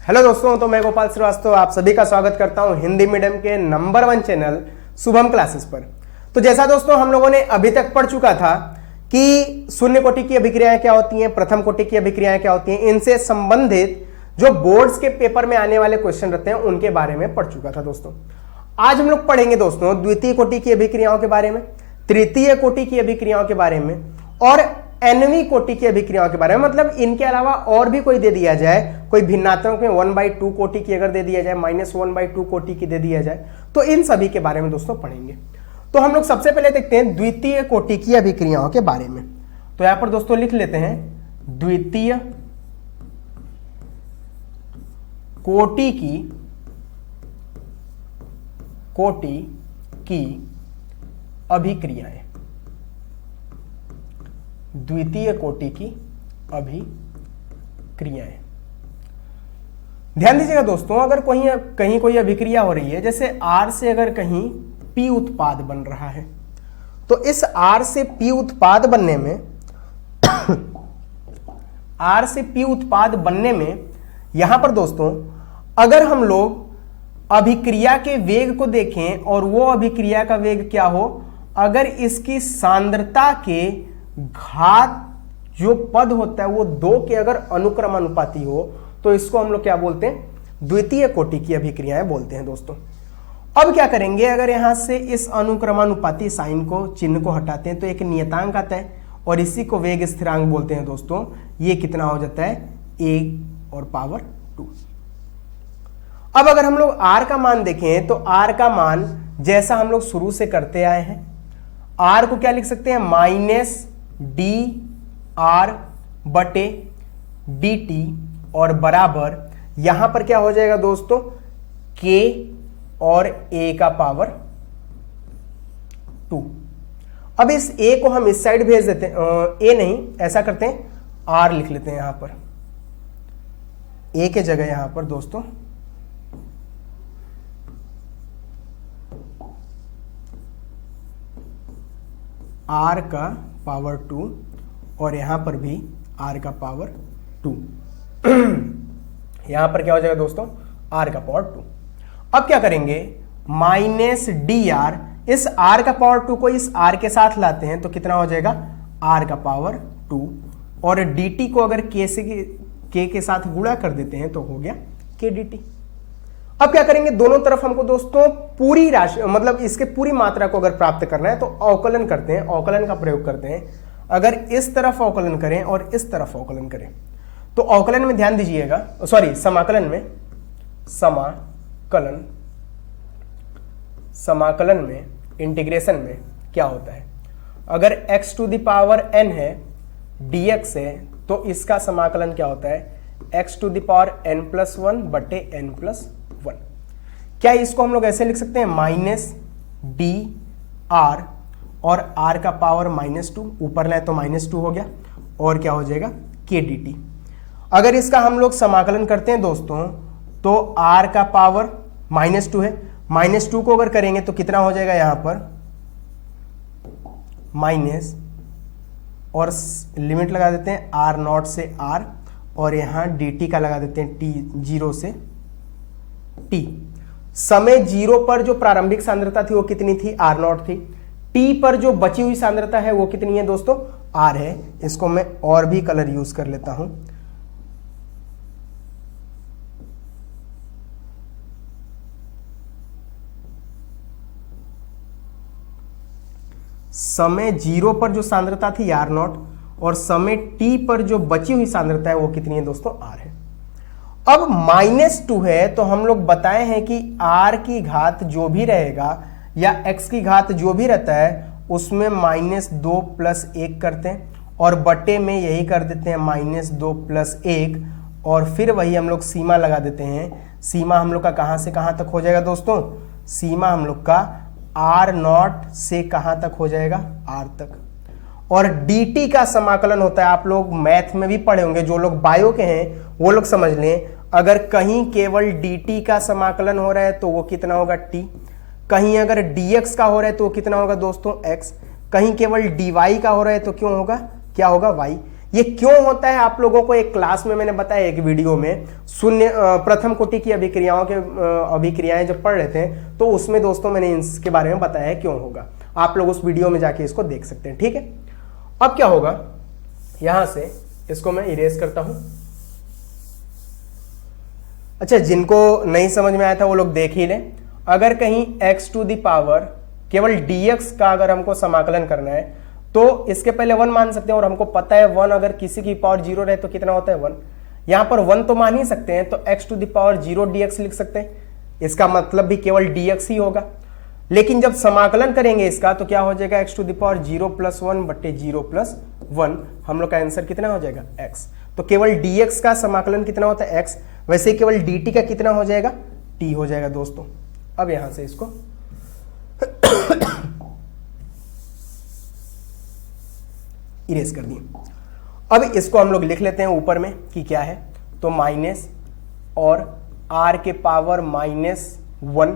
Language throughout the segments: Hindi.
हेलो दोस्तों, तो मैं गोपाल श्रीवास्तव आप सभी का स्वागत करता हूं हिंदी मीडियम के नंबर 1 चैनल शुभम क्लासेस पर। तो जैसा दोस्तों हम लोगों ने अभी तक पढ़ चुका था कि शून्य कोटि की अभिक्रियाएं क्या होती हैं, प्रथम कोटि की अभिक्रियाएं क्या होती हैं, इनसे संबंधित जो बोर्ड्स के पेपर में आने वाले क्वेश्चन रहते हैं उनके बारे में पढ़ चुका था दोस्तों। आज हम लोग पढ़ेंगे दोस्तों द्वितीय कोटि की अभिक्रियाओं के बारे में, तृतीय कोटि की अभिक्रियाओं के बारे में और nवीं कोटि की अभिक्रियाओं के बारे में। मतलब इनके अलावा और भी कोई दे दिया जाए, कोई भिन्नात्मक में 1/2 कोटि की अगर दे दिया जाए, -1/2 कोटि की दे दिया जाए, तो इन सभी के बारे में दोस्तों पढ़ेंगे। तो हम लोग सबसे पहले देखते हैं द्वितीय कोटि की अभिक्रियाओं के बारे में। तो यहां पर दोस्तों लिख लेते हैं द्वितीय कोटि की अभिक्रियाएं, द्वितीय कोटि की अभिक्रियाएं। ध्यान दीजिएगा दोस्तों, अगर कहीं कोई अभिक्रिया हो रही है, जैसे R से अगर कहीं P उत्पाद बन रहा है, तो इस R से P उत्पाद बनने में R से P उत्पाद बनने में यहां पर दोस्तों अगर हम लोग अभिक्रिया के वेग को देखें और वो अभिक्रिया का वेग क्या हो, अगर इसकी सांद्रता के घात जो पद होता है वो 2 के अगर अनुक्रमानुपाती हो, तो इसको हम लोग क्या बोलते हैं, द्वितीय कोटि की अभिक्रियाएं बोलते हैं दोस्तों। अब क्या करेंगे, अगर यहां से इस अनुक्रमानुपाती साइन को, चिन्ह को हटाते हैं तो एक नियतांक आता है और इसी को वेग स्थिरांक बोलते हैं दोस्तों। ये कितना हो जाता है, 1 और पावर 2। अब अगर हम लोग R का मान देखें तो R का मान जैसा हम लोग शुरू से करते आए हैं, R को क्या लिख सकते हैं, -dr/dt और बराबर यहां पर क्या हो जाएगा दोस्तों, K और A का पावर 2। अब इस A को हम इस साइड भेज देते हैं, A नहीं, ऐसा करते हैं R लिख लेते हैं यहां पर, A के जगह यहां पर दोस्तों R का पावर 2 और यहां पर भी R का पावर 2। यहां पर क्या हो जाएगा दोस्तों, R का पावर 2। अब क्या करेंगे, -dr, इस R का पावर 2 को इस R के साथ लाते हैं तो कितना हो जाएगा, R का पावर 2 और dt को अगर K के साथ गुणा कर देते हैं तो हो गया K dt। अब क्या करेंगे, दोनों तरफ हमको दोस्तों पूरी राशि, मतलब इसके पूरी मात्रा को अगर प्राप्त करना है तो अवकलन करते हैं, अवकलन का प्रयोग करते हैं। अगर इस तरफ अवकलन करें और इस तरफ अवकलन करें तो अवकलन में ध्यान दीजिएगा, सॉरी समाकलन में इंटीग्रेशन में क्या होता है, अगर x⁴n है dx है तो इसका समाकलन क्या होता है, x⁴n+1/n+1। क्या इसको हम लोग ऐसे लिख सकते हैं, -dr और r का पावर -2, ऊपर लाए तो -2 हो गया और क्या हो जाएगा, k dt। अगर इसका हम लोग समाकलन करते हैं दोस्तों तो r का पावर -2 है, -2 को अगर करेंगे तो कितना हो जाएगा, यहां पर माइनस और लिमिट लगा देते हैं r0 से r और यहां dt का लगा देते हैं t, 0 से t। समय 0 पर जो प्रारंभिक सांद्रता थी वो कितनी थी, r0 थी। t पर जो बची हुई सांद्रता है वो कितनी है दोस्तों, r है। इसको मैं और भी कलर यूज कर लेता हूं, समय 0 पर जो सांद्रता थी r0 और समय t पर जो बची हुई सांद्रता है वो कितनी है दोस्तों, r है। अब -2 है तो हम लोग बताए हैं कि r की घात जो भी रहेगा या x की घात जो भी रहता है उसमें -2 + 1 करते हैं और बटे में यही कर देते हैं -2 + 1 और फिर वही हम लोग सीमा लगा देते हैं। सीमा हम लोग का कहां से कहां तक हो जाएगा दोस्तों, सीमा हम लोग का r0 से कहां तक हो जाएगा, r तक। और dt का समाकलन होता है, आप लोग मैथ में भी पढ़े होंगे, जो लोग बायो के हैं वो लोग समझ लें, अगर कहीं केवल dt का समाकलन हो रहा है तो वो कितना होगा, t। कहीं अगर dx का हो रहा है तो वो कितना होगा दोस्तों, x। कहीं केवल dy का हो रहा है तो क्यों होगा, क्या होगा, y। ये क्यों होता है आप लोगों को एक क्लास में मैंने बताया, एक वीडियो में शून्य प्रथम कोटि की अभिक्रियाओं के अभिक्रियाएं जब पढ़ रहे थे तो उसमें दोस्तों मैंने इसके बारे में बताया क्यों होगा। आप लोग उस वीडियो में जाके इसको देख सकते हैं। ठीक है, अब क्या होगा, यहां से इसको मैं इरेज करता हूं। अच्छा, जिनको नहीं समझ में आया था वो लोग देख ही लें। अगर कहीं x टू दी पावर केवल dx का अगर हमको समाकलन करना है तो इसके पहले 1 मान सकते हैं, और हमको पता है 1 अगर किसी की पावर 0 रहे तो कितना होता है 1। यहां पर 1 तो मान ही सकते हैं, तो x to the power 0 dx लिख सकते हैं। इसका मतलब भी केवल dx ही होगा। लेकिन जब समाकलन करेंगे इसका तो क्या हो जाएगा, x टू दी पावर 0 + 1 बटे 0 + 1, हम लोग का आंसर कितना हो जाएगा x। तो केवल dx का समाकलन कितना होता है x, वैसे केवल dt का कितना हो जाएगा t हो जाएगा दोस्तों। अब यहां से इसको इरेज कर दिए। अब इसको हम लोग लिख लेते हैं ऊपर में कि क्या है, तो माइनस और r के पावर -1,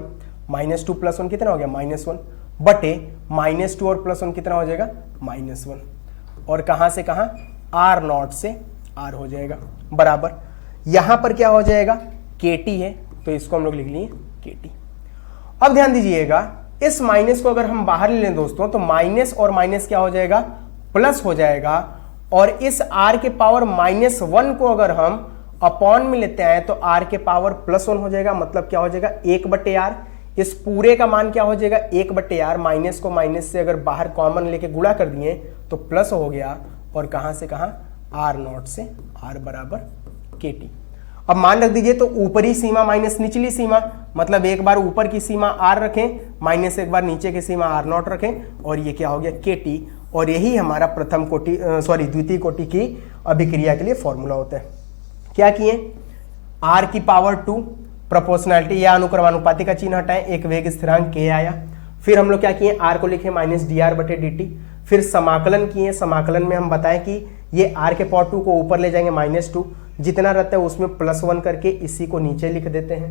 -2 + 1 कितना हो गया -1 बटे -2 और +1 कितना हो जाएगा -1, और कहां से कहां r0 से r हो जाएगा बराबर। यहां पर क्या हो जाएगा kt है, तो इसको हम लोग लिख लिए kt। अब ध्यान दीजिएगा, इस माइनस को अगर हम बाहर ले लें दोस्तों तो माइनस और माइनस क्या हो जाएगा प्लस हो जाएगा, और इस r के पावर -1 को अगर हम अपॉन में लेते हैं तो r के पावर +1 हो जाएगा। मतलब क्या हो जाएगा 1/r। इस पूरे का मान क्या हो जाएगा 1/r। माइनस को माइनस से अगर बाहर कॉमन लेके गुणा कर दिए तो प्लस हो गया, और कहां से कहां r0 से r बराबर kt। अब मान रख दीजिए, तो ऊपरी सीमा माइनस निचली सीमा, मतलब एक बार ऊपर की सीमा r रखें माइनस एक बार नीचे की सीमा r0 रखें, और ये क्या हो गया kt। और यही हमारा प्रथम कोटि द्वितीय कोटि की अभिक्रिया के लिए फॉर्मूला होता है। क्या किए, r की पावर 2 प्रोपोर्शनैलिटी या अनुक्रमानुपाती का चिन्ह हटाएं, एक वेग स्थिरांक k आया। फिर हम लोग क्या किए, r को लिखे -dr/dt। फिर समाकलन किए, समाकलन में हम बताएं कि ये r के पावर 2 को ऊपर ले जाएंगे -2, जितना रहता है उसमें +1 करके इसी को नीचे लिख देते हैं।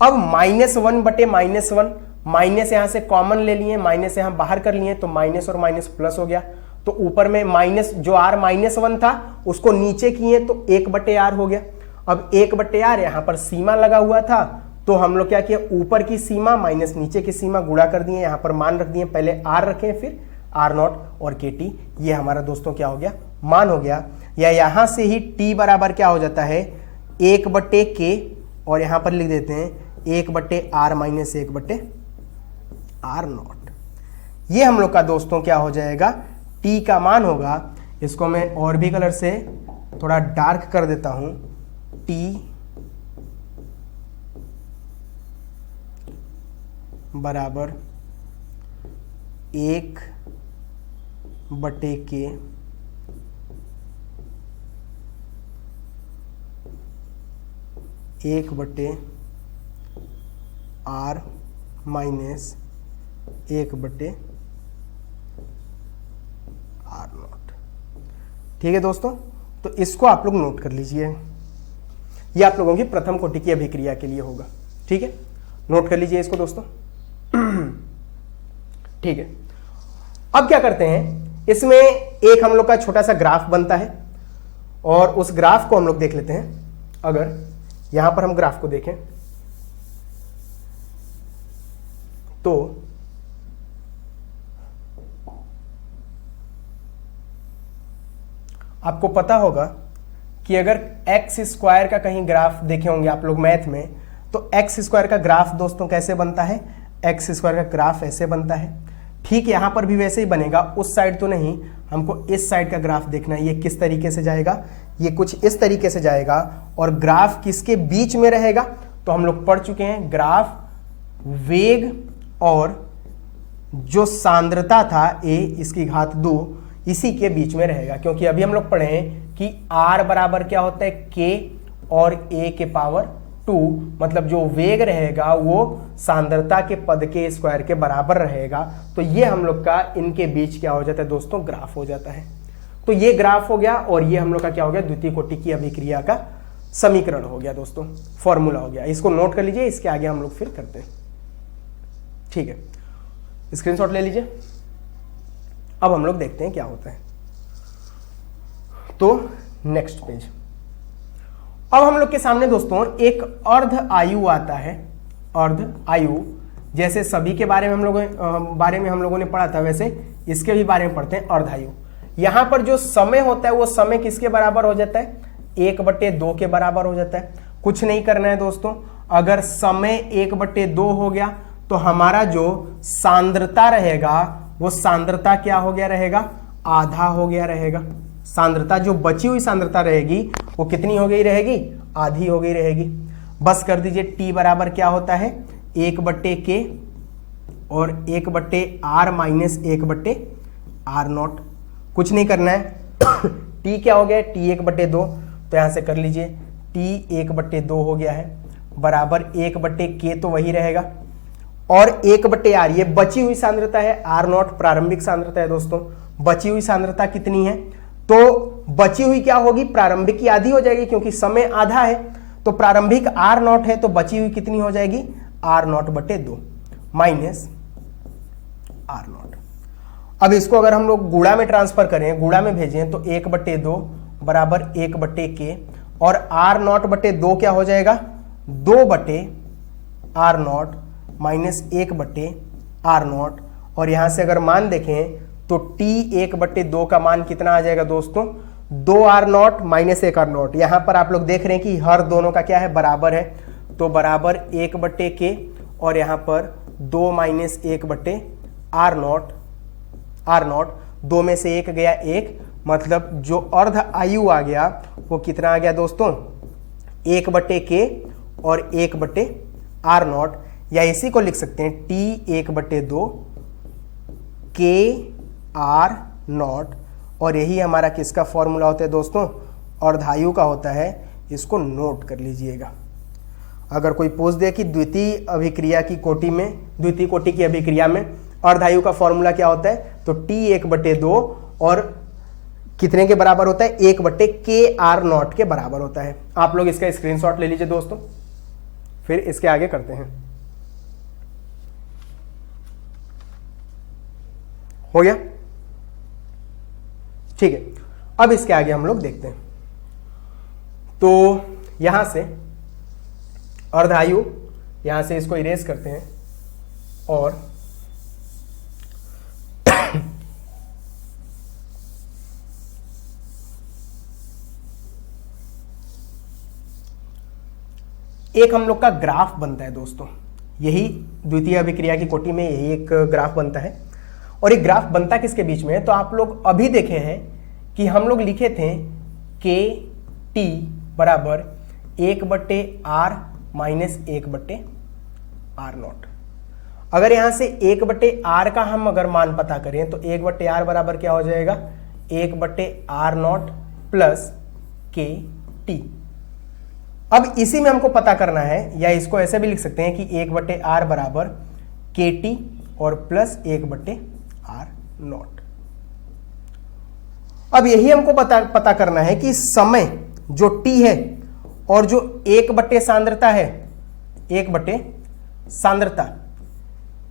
अब -1 बटे -1, माइनस यहां से कॉमन ले लिए, माइनस यहां बाहर कर लिए, तो माइनस और माइनस प्लस हो गया। तो ऊपर में माइनस जो r -1 था उसको नीचे किए तो 1/r हो गया। अब 1/r यहां पर सीमा लगा हुआ था, तो हम लोग क्या किए, ऊपर की सीमा माइनस नीचे की सीमा गुणा कर दिए, यहां पर मान रख दिए, पहले r रखें फिर r0 और kt। ये हमारा दोस्तों क्या हो गया मान हो गया। या यहां से ही t बराबर क्या हो जाता है 1/k, और यहां पर लिख देते हैं 1/r - 1/r0। ये हम लोग का दोस्तों क्या हो जाएगा t का मान होगा। इसको मैं और भी कलर से थोड़ा डार्क कर देता हूं, t बराबर 1/k (1/r - 1/r0)। ठीक है दोस्तों, तो इसको आप लोग नोट कर लीजिए। ये आप लोगों की प्रथम कोटि की अभिक्रिया के लिए होगा। ठीक है, नोट कर लीजिए इसको दोस्तों। ठीक है, अब क्या करते हैं, इसमें एक हम लोग का छोटा सा ग्राफ बनता है, और उस ग्राफ को हम लोग देख लेते हैं। अगर यहां पर हम ग्राफ को देखें तो आपको पता होगा कि अगर x² का कहीं ग्राफ देखे होंगे आप लोग मैथ में, तो x² का ग्राफ दोस्तों कैसे बनता है, x² का ग्राफ ऐसे बनता है। ठीक यहां पर भी वैसे ही बनेगा, उस साइड तो नहीं, हमको इस साइड का ग्राफ देखना है। ये किस तरीके से जाएगा, ये कुछ इस तरीके से जाएगा, और ग्राफ किसके बीच में रहेगा, तो हम लोग पढ़ चुके हैं ग्राफ वेग और जो सांद्रता था a इसकी घात 2 इसी के बीच में रहेगा। क्योंकि अभी हम लोग पढ़े हैं कि r बराबर क्या होता है k और a के पावर 2, मतलब जो वेग रहेगा वो सांद्रता के पद के स्क्वायर के बराबर रहेगा। तो ये हम लोग का इनके बीच क्या हो जाता है दोस्तों, ग्राफ हो जाता है। तो ये ग्राफ हो गया, और ये हम लोग का क्या हो गया, द्वितीय कोटि की अभिक्रिया का समीकरण हो गया दोस्तों, फॉर्मूला हो गया। इसको नोट कर लीजिए, इसके आगे हम लोग फिर करते हैं। ठीक है, स्क्रीनशॉट ले लीजिए। अब हम लोग देखते हैं क्या होता है। तो नेक्स्ट पेज। अब हम लोग के सामने दोस्तों एक अर्ध आयु आता है। अर्ध आयु जैसे सभी के बारे में हम लोगों ने पढ़ा था, वैसे इसके भी बारे में पढ़ते हैं। अर्ध आयु, यहां पर जो समय होता है वो समय किसके बराबर हो जाता है? 1/2 के बराबर हो जाता है। कुछ नहीं करना है दोस्तों, अगर समय 1/2 हो गया तो हमारा जो सांद्रता रहेगा वो सांद्रता क्या हो गया रहेगा? आधा हो गया रहेगा। सांद्रता जो बची हुई सांद्रता रहेगी वो कितनी हो गई रहेगी? आधी हो गई रहेगी। बस कर दीजिए, T बराबर क्या होता है? 1/K और 1/R माइनस 1/R0। कुछ नहीं करना है। T क्या हो गया? T 1/2, तो यहां से कर लीजिए T 1/2 हो गया है, बराबर 1/K तो वही रहेगा, और 1/R ये बची हुई सांद्रता है। R0 प्रारंभिक सांद्रता है दोस्तों। बची हुई सांद्रता कितनी है? तो बची हुई क्या होगी? प्रारंभिक की आधी हो जाएगी, क्योंकि समय आधा है। तो प्रारंभिक R0 है, तो बची हुई कितनी हो जाएगी? R0/2 minus R0। अब इसको अगर हम लोग गुणा में ट्रांसफर करें, गुणा में भेजें, तो 1/2 बराबर 1/K और R0/2 क्या हो जाएगा? 2/R0 minus 1/R0। और यहां से अगर मान देखें तो T 1/2 का मान कितना आ जाएगा दोस्तों? 2R0 minus 1R0। यहां पर आप लोग देख रहे हैं कि हर दोनों का क्या है? बराबर है, तो बराबर 1/K और यहां पर 2 माइनस 1/R0। R0 2 में से 1 गया 1, मतलब जो अर्ध आयु आ गया वो कितना आ गया दोस्तों? 1/K और 1/R0, या इसी को लिख सकते हैं T 1/2 KR0। और यही हमारा किसका फॉर्मूला होता है दोस्तों? अर्धायु का होता है। इसको नोट कर लीजिएगा। अगर कोई पूछ दे कि द्वितीय अभिक्रिया की कोटि में, द्वितीय कोटि की अभिक्रिया में अर्धायु का फॉर्मूला क्या होता है, तो T 1/2 और कितने के बराबर होता है? 1/KR0 के बराबर होता है। आप लोग इसका स्क्रीनशॉट ले लीजिए दोस्तों, फिर इसके आगे करते हैं। हो गया? ठीक है, अब इसके आगे हम लोग देखते हैं। तो यहां से अर्धायु, यहां से इसको इरेज करते हैं और एक हम लोग का ग्राफ बनता है दोस्तों। यही द्वितीय अभिक्रिया की कोटि में यही एक ग्राफ बनता है। और एक ग्राफ बनता किसके बीच में है? तो आप लोग अभी देखे हैं कि हम लोग लिखे थे KT बराबर 1/R माइनस 1/R0। अगर यहां से 1/R का हम अगर मान पता करें तो 1/R बराबर क्या हो जाएगा? 1/R0 plus KT। अब इसी में हमको पता करना है, या इसको ऐसे भी लिख सकते हैं कि 1/R बराबर KT और प्लस 1/R0। अब यही हमको पता करना है कि समय जो T है और जो 1/सांद्रता है, 1/सांद्रता,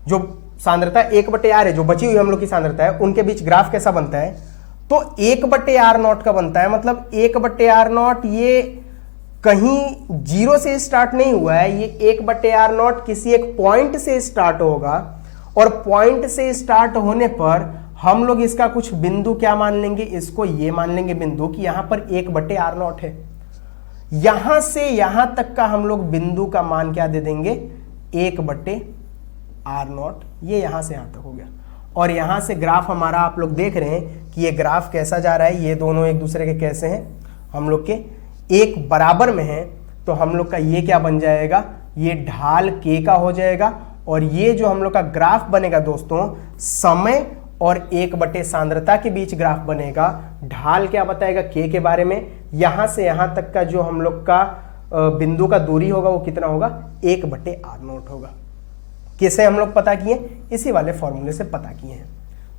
जो सांद्रता 1/R है, जो बची हुई हम लोग की सांद्रता है, उनके बीच ग्राफ कैसा बनता है? तो 1/R0 का बनता है। मतलब 1/R0 ये कहीं 0 से स्टार्ट नहीं हुआ है, ये 1/R0 किसी एक पॉइंट से स्टार्ट होगा, और पॉइंट से स्टार्ट होने पर हम लोग इसका कुछ बिंदु क्या मान लेंगे? इसको ये मान लेंगे बिंदु कि यहां पर 1/R0 है। यहां से यहां तक का हम लोग बिंदु का मान क्या दे देंगे? 1/R0। ये यहां से यहां तक हो गया। और यहां से ग्राफ हमारा आप लोग देख रहे हैं कि ये ग्राफ कैसा जा रहा है। ये दोनों एक दूसरे के कैसे हैं? हम लोग के एक बराबर में है। तो हम लोग का ये क्या बन जाएगा? ये ढाल K का हो जाएगा। और ये जो हम लोग का ग्राफ बनेगा दोस्तों, समय और 1/सांद्रता के बीच ग्राफ बनेगा। ढाल क्या बताएगा? K के बारे में। यहां से यहां तक का जो हम लोग का बिंदु का दूरी होगा वो कितना होगा? 1/R0 होगा। किसे हम लोग पता किए? इसी वाले फॉर्मूले से पता किए हैं।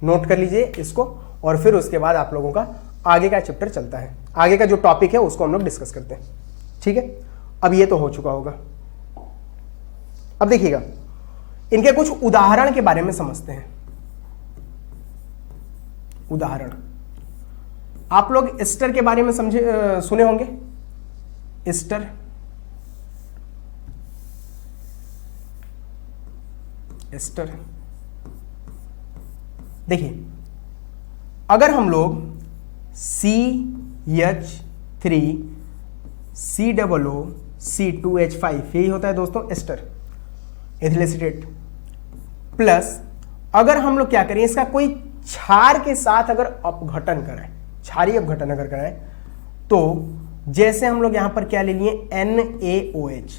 नोट कर लीजिए इसको, और फिर उसके बाद आप लोगों का आगे का चैप्टर चलता है। आगे का जो टॉपिक है उसको हम लोग डिस्कस करते हैं। ठीक है, अब ये तो हो चुका होगा। अब देखिएगा, इनके कुछ उदाहरण के बारे में समझते हैं। उदाहरण, आप लोग एस्टर के बारे में सुने होंगे, एस्टर, एस्टर। देखिए अगर हम लोग CH3COO-C2H5 यही होता है दोस्तों एस्टर, एथिल प्लस अगर हम लोग क्या करें, इसका कोई क्षार के साथ अगर अपघटन कराएं, क्षारीय अपघटन अगर कराएं, तो जैसे हम लोग यहां पर क्या ले लिए NaOH,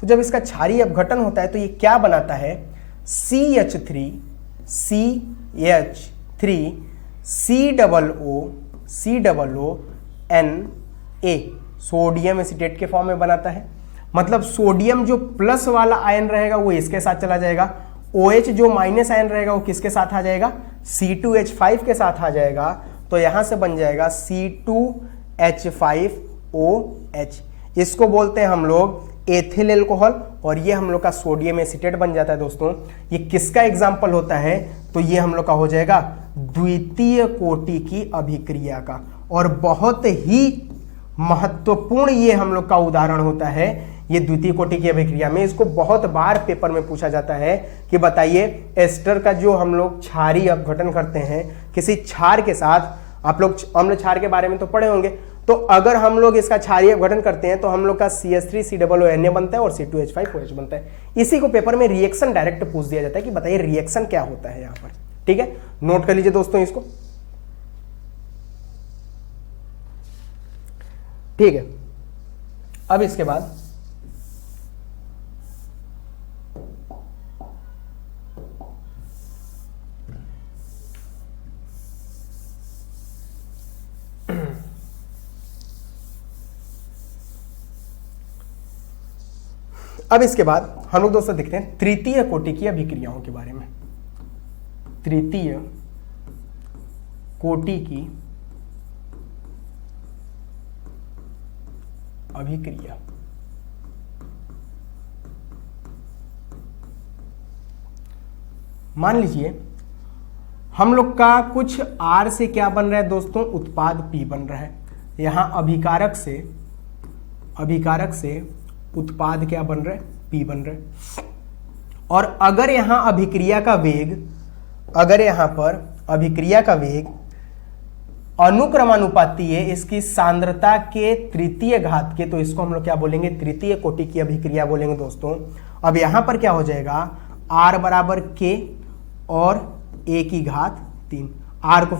तो जब इसका क्षारीय अपघटन होता है तो ये क्या बनाता है, CH3COOCOONA, सोडियम एसीटेट के फॉर्म में बनाता है। मतलब सोडियम जो प्लस वाला आयन रहेगा वो इसके साथ चला जाएगा, OH जो माइनस आयन रहेगा वो किसके साथ आ जाएगा, C2H5 के साथ आ जाएगा। तो यहां से बन जाएगा C2H5OH, इसको बोलते हैं हम लोग एथिल एल्कोहल, और ये हम लोग का सोडियम एसीटेट बन जाता है दोस्तों। ये किसका एग्जाम्पल होता है, तो ये हम लोग का हो जाएगा द्वितीय कोटि की अभिक्रिया का, और बहुत ही महत्वपूर्ण ये हम लोग का उदाहरण होता है ये द्वितीय कोटि की अभिक्रिया में। इसको बहुत बार पेपर में पूछा जाता है कि बताइए एस्टर का जो हम लोग क्षारीय अपघटन करते हैं किसी क्षार के साथ, आप लोग अम्ल क्षार के बारे में तो पढ़े होंगे, तो अगर हम लोग इसका क्षारीय अपघटन करते हैं तो हम लोग का CH3COONA बनता है और C2H5OH बनता है। इसी को पेपर में रिएक्शन डायरेक्ट पूछ दिया जाता है कि बताइए रिएक्शन क्या होता है यहां पर। ठीक है, नोट कर लीजिए दोस्तों इसको। ठीक है, अब इसके बाद हम लोग दोस्तों देखते हैं तृतीय कोटि की अभिक्रियाओं के बारे में। तृतीय कोटि की अभिक्रिया, मान लीजिए हम लोग का कुछ R से क्या बन रहा है दोस्तों, उत्पाद P बन रहा है। यहां अभिकारक से उत्पाद क्या बन रहा है, P बन रहा है। और अगर यहां अभिक्रिया का वेग, अगर यहां पर अभिक्रिया का वेग अनुक्रमानुपाती है इसकी सांद्रता के तृतीय घात के, तो इसको हम लोग क्या बोलेंगे, तृतीय कोटि की अभिक्रिया बोलेंगे दोस्तों। अब यहां पर क्या हो जाएगा, R बराबर K और A की घात 3, R को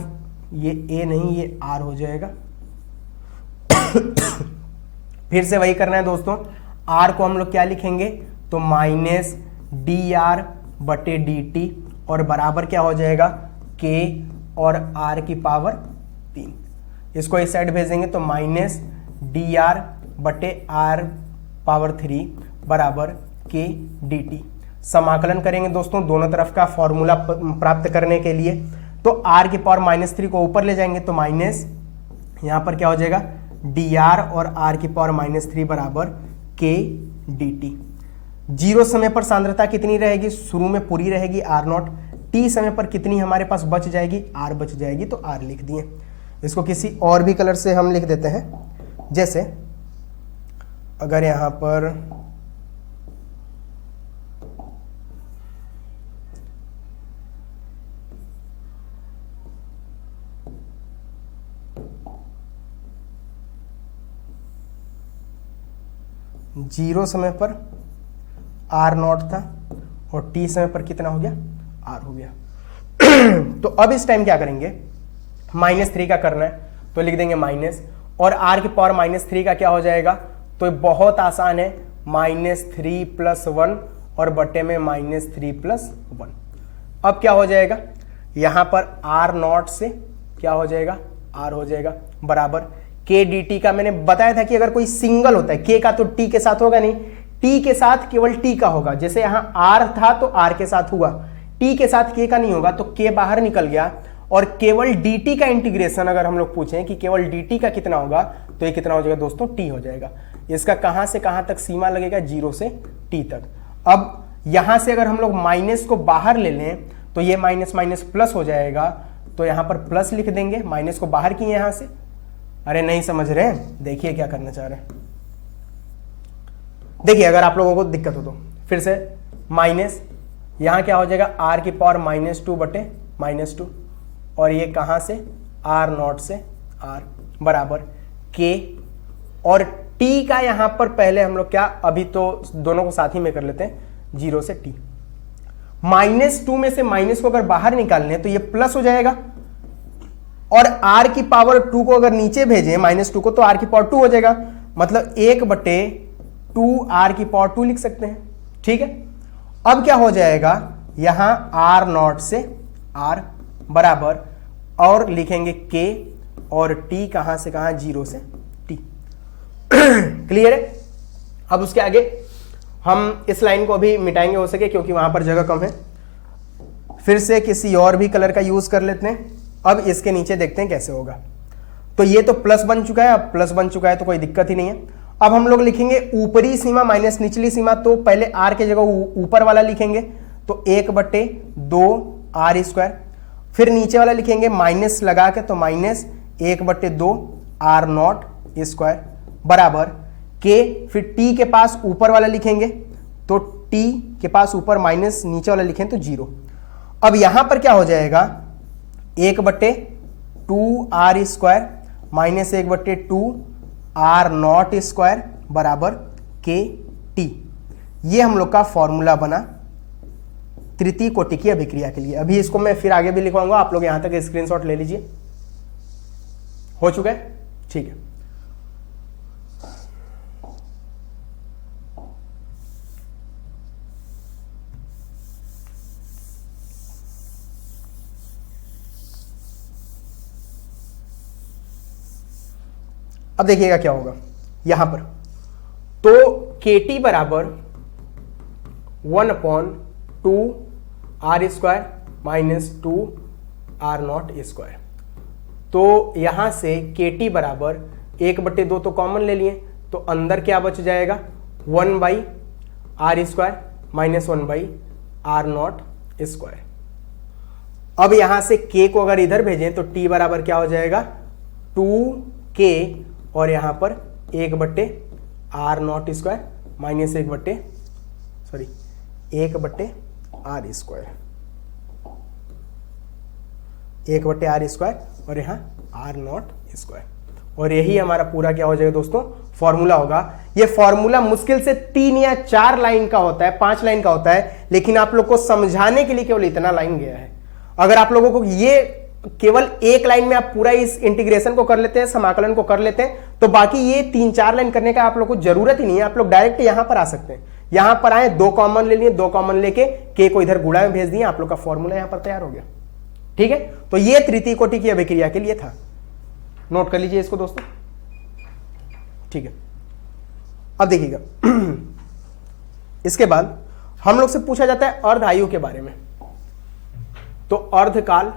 ये A नहीं ये R हो जाएगा। फिर से वही करना है दोस्तों, R को हम लोग क्या लिखेंगे, तो माइनस dr बटे dt और बराबर क्या हो जाएगा, K और R की पावर 3। इसको इस साइड भेजेंगे तो माइनस dr बटे R पावर 3 बराबर K dt। समाकलन करेंगे दोस्तों दोनों तरफ का फॉर्मूला प्राप्त करने के लिए, तो R की पावर -3 को ऊपर ले जाएंगे तो माइनस यहां पर क्या हो जाएगा, dr और R की पावर -3 बराबर K dt। जीरो समय पर सांद्रता कितनी रहेगी, शुरू में पूरी रहेगी R0, T समय पर कितनी हमारे पास बच जाएगी, R बच जाएगी, तो R लिख दिए। इसको किसी और भी कलर से हम लिख देते हैं, जैसे अगर यहां पर जीरो समय पर R0 था और T समय पर कितना हो गया, R हो गया। तो अब इस टाइम क्या करेंगे, -3 का करना है तो लिख देंगे माइनस, और R की पावर -3 का क्या हो जाएगा, तो बहुत आसान है, -3 + 1 और बटे में -3 + 1। अब क्या हो जाएगा, यहां पर R0 से क्या हो जाएगा, R हो जाएगा बराबर K dt का। मैंने बताया था कि अगर कोई सिंगल होता है K का तो T के साथ होगा नहीं, T के साथ केवल T का होगा। जैसे यहां R था तो R के साथ हुआ, T के साथ K का नहीं होगा, तो K बाहर निकल गया। और केवल dt का इंटीग्रेशन अगर हम लोग पूछें कि केवल dt का कितना होगा, तो ये कितना हो जाएगा दोस्तों, T हो जाएगा। इसका कहां से कहां तक सीमा लगेगा, 0 से T तक। अब यहां से अगर हम लोग माइनस को बाहर ले लें तो ये माइनस माइनस प्लस हो जाएगा, तो यहां पर प्लस लिख देंगे, माइनस को बाहर किए यहां से अरे नहीं समझ रहे हैं, देखिए क्या करना चाह रहे हैं। देखिए अगर आप लोगों को दिक्कत हो तो फिर से माइनस, यहां क्या हो जाएगा आर की पावर -2 बटे -2, और ये कहां से आर नॉट से आर बराबर के, और टी का यहां पर पहले हम लोग क्या, अभी तो दोनों को साथ ही में कर लेते हैं, 0 से टी। -2 में से माइनस को अगर बाहर निकालने तो ये प्लस हो जाएगा, और r की पावर 2 को अगर नीचे भेजें -2 को, तो r की पावर 2 हो जाएगा, मतलब 1/2 r की पावर 2 लिख सकते हैं। ठीक है, अब क्या हो जाएगा, यहां r नॉट से r बराबर, और लिखेंगे k, और t कहां से कहां, 0 से t। क्लियर है। अब उसके आगे हम इस लाइन को अभी मिटाएंगे हो सके, क्योंकि वहां पर जगह कम है। फिर से किसी और भी कलर का यूज कर लेते हैं। अब इसके नीचे देखते हैं कैसे होगा। तो ये तो प्लस बन चुका है, अब प्लस बन चुका है तो कोई दिक्कत ही नहीं है। अब हम लोग लिखेंगे ऊपरी सीमा माइनस निचली सीमा, तो पहले r के जगह ऊपर वाला लिखेंगे, तो 1/2 r², फिर नीचे वाला लिखेंगे माइनस लगा के, तो -1/2 r0² बराबर के, फिर t के पास ऊपर वाला लिखेंगे, तो t के पास ऊपर माइनस नीचे वाला लिखें तो 0। अब यहां पर क्या हो जाएगा, 1/2 r² माइनस 1/2 r0² बराबर के टी। ये हम लोग का फॉर्मूला बना तृतीय कोटि की अभिक्रिया के लिए। अभी इसको मैं फिर आगे भी लिखवाऊंगा, आप लोग यहां तक स्क्रीनशॉट ले लीजिए। हो चुका है, ठीक है। अब देखिएगा क्या होगा यहां पर, तो KT बराबर 1/2 r² माइनस 2 r0²। तो यहां से KT बराबर 1/2 तो कॉमन ले लिए, तो अंदर क्या बच जाएगा, 1/r² माइनस 1/r0²। अब यहां से K को अगर इधर भेजें तो T बराबर क्या हो जाएगा, 2K, और यहां पर 1/r0² माइनस 1/r², और यहां r0², और यही हमारा पूरा क्या हो जाएगा दोस्तों, फॉर्मूला होगा। ये फॉर्मूला मुश्किल से 3 या 4 लाइन का होता है, 5 लाइन का होता है, लेकिन आप लोग को समझाने के लिए केवल इतना लाइन गया है। अगर आप लोगों को ये केवल एक लाइन में आप पूरा इस इंटीग्रेशन को कर लेते हैं, समाकलन को कर लेते हैं, तो बाकी ये 3-4 लाइन करने का आप लोग को जरूरत ही नहीं है। आप लोग डायरेक्ट यहां पर आ सकते हैं, यहां पर आए, 2 कॉमन ले लिए, 2 कॉमन लेके के को इधर गुणा में भेज दिए, आप लोग का फॉर्मूला यहां पर तैयार हो गया। ठीक है, तो ये तृतीय कोटि की अभिक्रिया के लिए था। नोट कर लीजिए इसको दोस्तों। ठीक है, अब देखिएगा इसके बाद हम लोग से पूछा जाता है अर्ध आयु के बारे में। तो अर्धकाल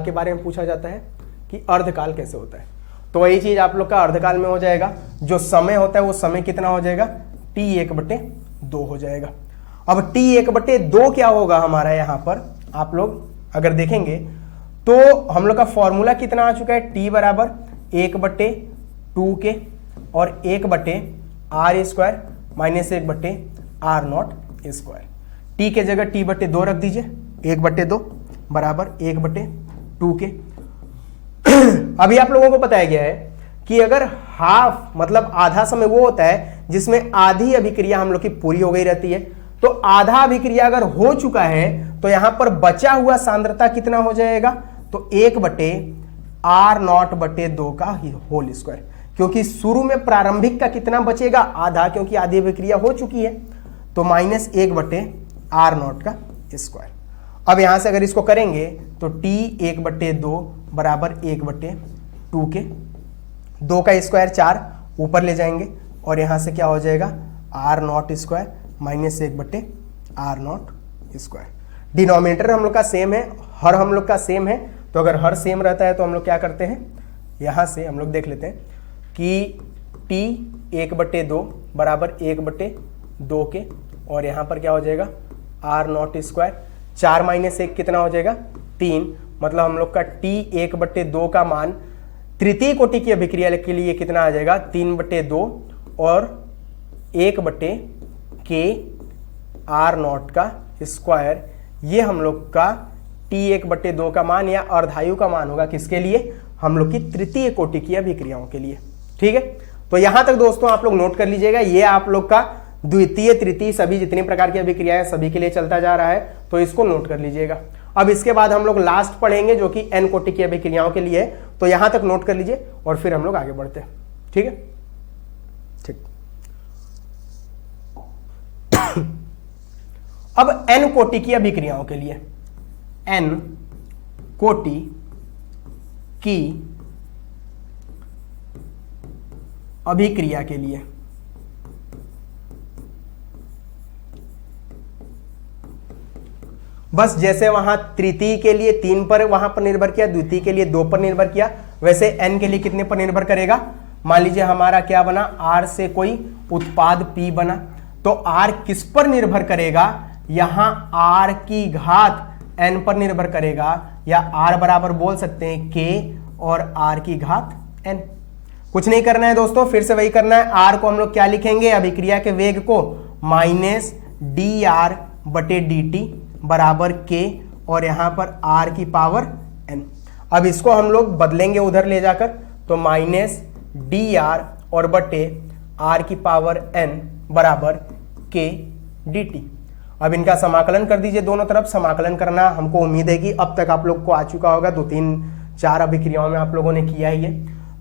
के बारे में पूछा जाता है कि अर्धकाल कैसे होता है। तो वही चीज आप लोग का अर्धकाल में हो जाएगा, जो समय होता है वो समय कितना हो जाएगा, T1/2 हो जाएगा। अब T1/2 क्या होगा हमारा, यहां पर आप लोग अगर देखेंगे तो हम लोग का फॉर्मूला कितना आ चुका है, T बराबर 1/2K और 1/r² माइनस 1/r0²। T के जगह T/2 रख दीजिए, 1/2 बराबर 1/2K। अभी आप लोगों को बताया गया है कि अगर हाफ मतलब आधा समय वो होता है जिसमें आधी अभिक्रिया हम लोग की पूरी हो गई रहती है, तो आधा अभिक्रिया अगर हो चुका है तो यहां पर बचा हुआ सांद्रता कितना हो जाएगा, तो 1/r0/2 का होल स्क्वायर, क्योंकि शुरू में प्रारंभिक का कितना बचेगा, आधा, क्योंकि आधी अभिक्रिया हो चुकी है, तो -1/r0 का स्क्वायर। अब यहां से अगर इसको करेंगे तो T1/2 बराबर 1/2K, 2 का स्क्वायर 4 ऊपर ले जाएंगे, और यहां से क्या हो जाएगा, r0² माइनस 1/r0²। डिनोमिनेटर हम लोग का सेम है, हर हम लोग का सेम है, तो अगर हर सेम रहता है तो हम लोग क्या करते हैं, यहां से हम लोग देख लेते हैं कि T1/2 बराबर 1/2K, और यहां पर क्या हो जाएगा r0², 4 - 1 कितना हो जाएगा, 3, मतलब हम लोग का T1/2 का मान तृतीय कोटि की अभिक्रिया के लिए कितना आ जाएगा 3/2 और 1/k R0 का स्क्वायर, ये हम लोग का T1/2 का मान या अर्धायु का मान होगा किसके लिए, हम लोग की तृतीय कोटि की अभिक्रियाओं के लिए। ठीक है, तो यहां तक दोस्तों आप लोग नोट कर लीजिएगा, ये आप लोग का द्वितीय तृतीय सभी जितनी प्रकार की अभिक्रियाएं सभी के लिए चलता जा रहा है, तो इसको नोट कर लीजिएगा। अब इसके बाद हम लोग लास्ट पढ़ेंगे जो कि n कोटि की अभिक्रियाओं के लिए है, तो यहां तक नोट कर लीजिए और फिर हम लोग आगे बढ़ते हैं। ठीक है, ठीक। अब n कोटि की अभिक्रियाओं के लिए, n कोटि की अभिक्रिया के लिए बस जैसे वहां तृतीय के लिए 3 पर वहां पर निर्भर किया, द्वितीय के लिए 2 पर निर्भर किया, वैसे n के लिए कितने पर निर्भर करेगा। मान लीजिए हमारा क्या बना, R से कोई उत्पाद P बना, तो R किस पर निर्भर करेगा, यहां R की घात n पर निर्भर करेगा, या R बराबर बोल सकते हैं K और R की घात n। कुछ नहीं करना है दोस्तों, फिर से वही करना है। R को हम लोग क्या लिखेंगे, अभिक्रिया के वेग को -dr/dt बराबर K और यहां पर R की पावर n। अब इसको हम लोग बदलेंगे उधर ले जाकर, तो -dr और बटे R की पावर n बराबर K dt। अब इनका समाकलन कर दीजिए, दोनों तरफ समाकलन करना हमको उम्मीद है कि अब तक आप लोग को आ चुका होगा, 2-3-4 अभिक्रियाओं में आप लोगों ने किया ही है।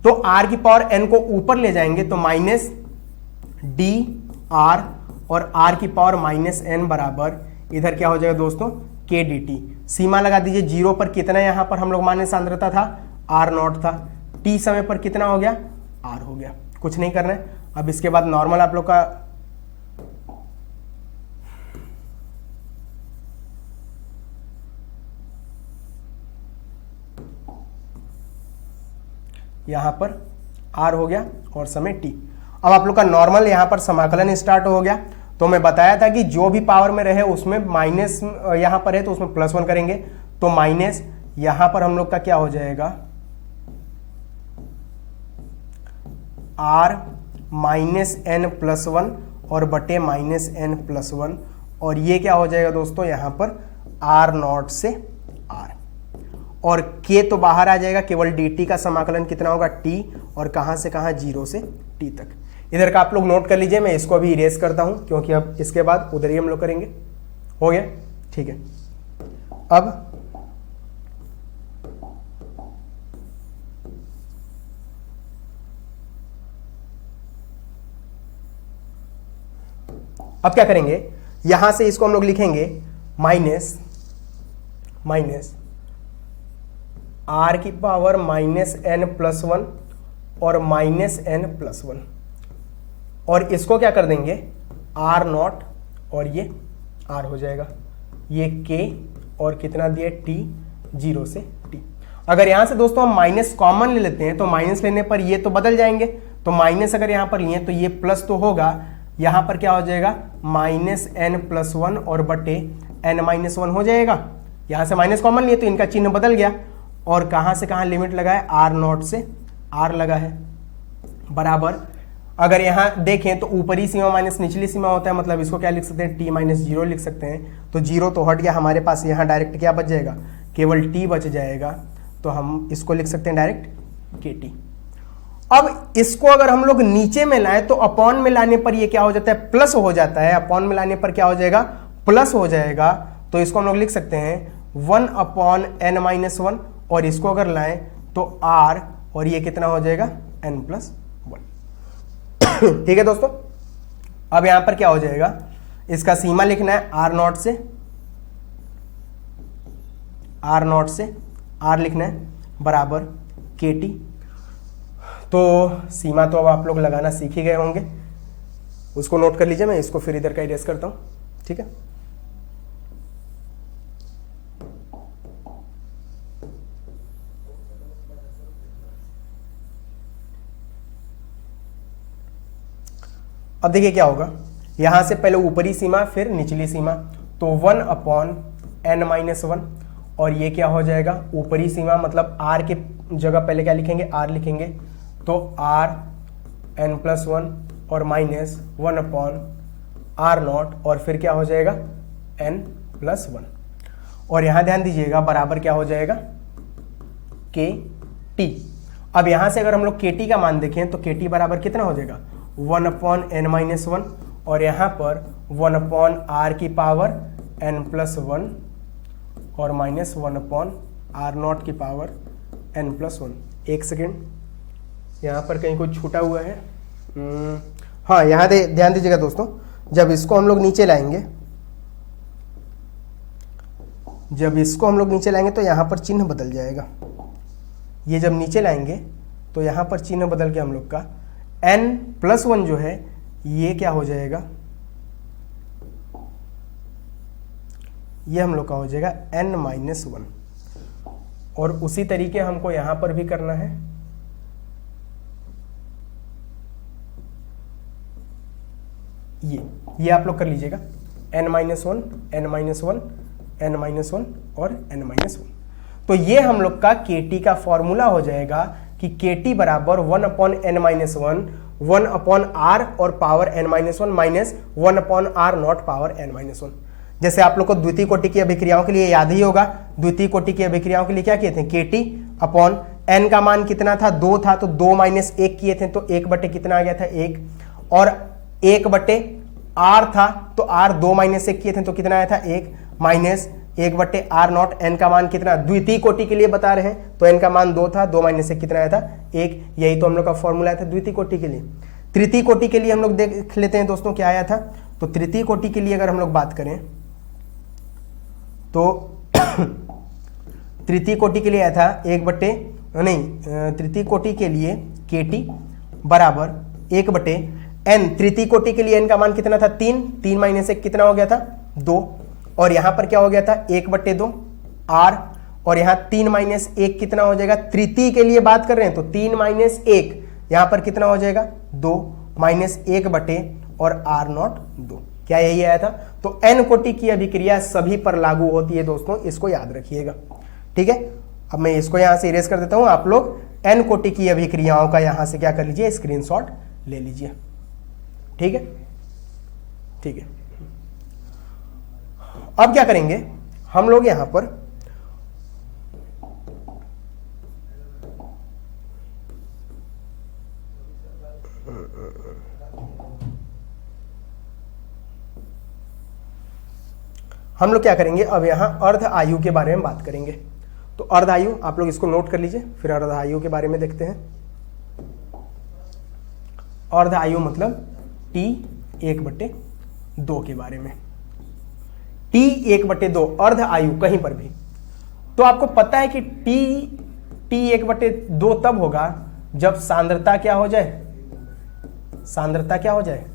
तो R की पावर n को ऊपर ले जाएंगे तो -dr और R की पावर -n बराबर इधर क्या हो जाएगा दोस्तों, k dt। सीमा लगा दीजिए, 0 पर कितना यहां पर हम लोग मान्य सांद्रता था, R0 था, t समय पर कितना हो गया, R हो गया। कुछ नहीं करना है। अब इसके बाद नॉर्मल आप लोग का यहां पर R हो गया और समय t। अब आप लोग का नॉर्मल यहां पर समाकलन स्टार्ट हो गया। तो मैं बताया था कि जो भी पावर में रहे उसमें माइनस यहां पर है तो उसमें +1 करेंगे, तो माइनस यहां पर हम लोग का क्या हो जाएगा, R -n+1 और बटे -n+1, और ये क्या हो जाएगा दोस्तों यहां पर R0 से R, और k तो बाहर आ जाएगा, केवल dt का समाकलन कितना होगा t, और कहां से कहां 0 से t तक। इधर का आप लोग नोट कर लीजिए, मैं इसको अभी इरेज करता हूं क्योंकि अब इसके बाद उधर ही हम लोग करेंगे। हो गया, ठीक है। अब क्या करेंगे, यहां से इसको हम लोग लिखेंगे माइनस R की पावर -n+1 और -n+1, और इसको क्या कर देंगे R0 और ये R हो जाएगा, ये K और कितना दिया T, 0 से T। अगर यहां से दोस्तों हम माइनस कॉमन ले लेते हैं तो माइनस लेने पर ये तो बदल जाएंगे, तो माइनस अगर यहां पर लिए तो ये प्लस तो होगा, यहां पर क्या हो जाएगा -n+1 और बटे n-1 हो जाएगा। यहां से माइनस कॉमन लिए तो इनका चिन्ह बदल गया, और कहां से कहां लिमिट लगा है, R0 से R लगा है, बराबर। अगर यहां देखें तो ऊपरी सीमा माइनस निचली सीमा होता है, मतलब इसको क्या लिख सकते हैं, t-0 लिख सकते हैं। तो 0 तो हट गया हमारे पास, यहां डायरेक्ट क्या बच जाएगा, केवल t बच जाएगा, तो हम इसको लिख सकते हैं डायरेक्ट kt। अब इसको अगर हम लोग नीचे में लाएं तो अपॉन में लाने पर ये क्या हो जाता है, प्लस हो जाता है। अपॉन में लाने पर क्या हो जाएगा, प्लस हो जाएगा, तो इसको हम लोग लिख सकते हैं 1/n-1, और इसको अगर लाएं तो r, और ये कितना हो जाएगा n+1। ठीक है दोस्तों। अब यहां पर क्या हो जाएगा, इसका सीमा लिखना है R0 से R लिखना है बराबर KT। तो सीमा तो अब आप लोग लगाना सीख ही गए होंगे, उसको नोट कर लीजिए, मैं इसको फिर इधर का इरेज करता हूं। ठीक है, अब देखिए क्या होगा, यहां से पहले ऊपरी सीमा फिर निचली सीमा, तो 1/n-1, और ये क्या हो जाएगा, ऊपरी सीमा मतलब r के जगह पहले क्या लिखेंगे, r लिखेंगे, तो r n+1 और माइनस 1/r0 और फिर क्या हो जाएगा n+1। और यहां ध्यान दीजिएगा बराबर क्या हो जाएगा kt। अब यहां से अगर हम लोग kt का मान देखें तो kt बराबर कितना हो जाएगा 1/n-1 और यहां पर 1/r की पावर n+1 और माइनस 1/r0 की पावर n+1। एक सेकेंड, यहां पर कहीं कुछ छूटा हुआ है। हाँ, यहां ध्यान दीजिएगा दोस्तों, जब इसको हम लोग नीचे लाएंगे, तो यहां पर चिन्ह बदल जाएगा। ये जब नीचे लाएंगे तो यहां पर चिन्ह बदल के हम लोग का n+1 जो है ये क्या हो जाएगा, ये हम लोग का हो जाएगा n-1। और उसी तरीके हमको यहां पर भी करना है। ये आप लोग कर लीजिएगा n-1 n-1 n-1 और n-1। तो ये हम लोग का kt का फॉर्मूला हो जाएगा कि kt बराबर 1/n-1 1/r और power n-1 minus 1/r0 power n-1। जैसे आप लोग को द्वितीय कोटि की अभिक्रियाओं के लिए याद ही होगा, द्वितीय कोटि की अभिक्रियाओं के लिए क्या किए थे, kt/n का मान कितना था, 2 था, तो 2 - 1 किए थे, तो 1 कितना आ गया था 1, और 1/r था, तो r 2 - 1 किए थे तो कितना आया था 1, माइनस 1/r0। n का मान कितना, द्वितीय कोटि के लिए बता रहे हैं, तो n का मान 2 था, 2 - 1 कितना आया था 1। यही तो हम लोग का फॉर्मूला था द्वितीय कोटि के लिए। तृतीय कोटि के लिए हम लोग देख लेते हैं दोस्तों क्या आया था। तो तृतीय कोटि के लिए अगर हम लोग बात करें तो तृतीय कोटि के लिए आया था तृतीय कोटि के लिए kt बराबर 1/n। तृतीय कोटि के लिए n का मान कितना था 3, 3 - 1 कितना हो गया था 2, और यहां पर क्या हो गया था 1/2 r, और यहां 3 - 1 कितना हो जाएगा, तृतीय के लिए बात कर रहे हैं तो 3 - 1 यहां पर कितना हो जाएगा 2 माइनस 1/, और r0 2। क्या यही आया था। तो n कोटि की अभिक्रिया सभी पर लागू होती है दोस्तों, इसको याद रखिएगा, ठीक है। अब मैं इसको यहां से इरेज कर देता हूं, आप लोग n कोटि की अभिक्रियाओं का यहां से क्या कर लीजिए, स्क्रीनशॉट ले लीजिए, ठीक है, ठीक है। अब क्या करेंगे हम लोग यहां पर क्या करेंगे, अब यहां अर्ध आयु के बारे में बात करेंगे। तो अर्ध आयु आप लोग इसको नोट कर लीजिए, फिर अर्ध आयु के बारे में देखते हैं। अर्ध आयु मतलब t/2 के बारे में। t/2 अर्ध आयु कहीं पर भी, तो आपको पता है कि t/2 तब होगा जब सांद्रता क्या हो जाए,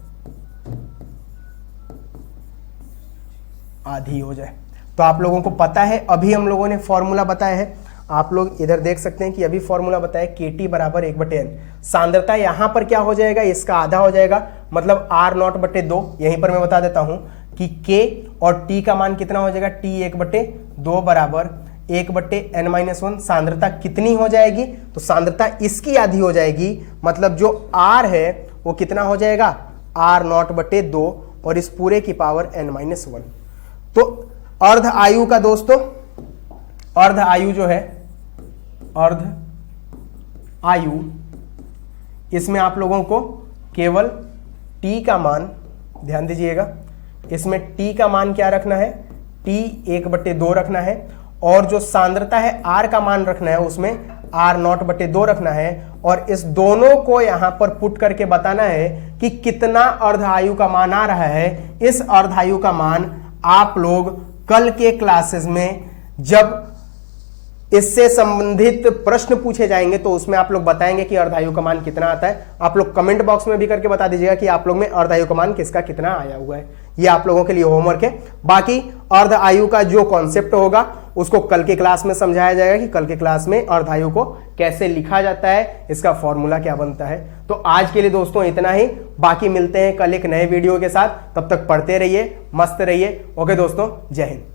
आधी हो जाए। तो आप लोगों को पता है, अभी हम लोगों ने फॉर्मूला बताया है, आप लोग इधर देख सकते हैं कि अभी फॉर्मूला बताया kt बराबर 1/n। सांद्रता यहां पर क्या हो जाएगा, इसका आधा हो जाएगा, मतलब r0/2। यहीं पर मैं बता देता हूं कि k और t का मान कितना हो जाएगा, t/2 बराबर 1/n-1। सांद्रता कितनी हो जाएगी, तो सांद्रता इसकी आधी हो जाएगी, मतलब जो r है वो कितना हो जाएगा r0/2 और इस पूरे की पावर n-1। तो अर्ध आयु का दोस्तों, अर्ध आयु जो है, अर्ध आयु, इसमें आप लोगों को केवल t का मान, ध्यान दीजिएगा, इसमें t का मान क्या रखना है, t/2 रखना है, और जो सांद्रता है r का मान रखना है, उसमें r0/2 रखना है, और इस दोनों को यहां पर पुट करके बताना है कि कितना अर्ध आयु का मान आ रहा है। इस अर्ध आयु का मान आप लोग कल के क्लासेस में जब इससे संबंधित प्रश्न पूछे जाएंगे तो उसमें आप लोग बताएंगे कि अर्धायु का मान कितना आता है। आप लोग कमेंट बॉक्स में भी करके बता दीजिएगा कि आप लोग में अर्धायु का मान किसका कितना आया हुआ है। ये आप लोगों के लिए होमवर्क है। बाकी अर्ध आयु का जो कॉन्सेप्ट होगा उसको कल के क्लास में समझाया जाएगा कि कल के क्लास में अर्धायु को कैसे लिखा जाता है, इसका फॉर्मूला क्या बनता है। तो आज के लिए दोस्तों इतना ही, बाकी मिलते हैं कल एक नए वीडियो के साथ। तब तक पढ़ते रहिए, मस्त रहिए। ओके दोस्तों, जय हिंद।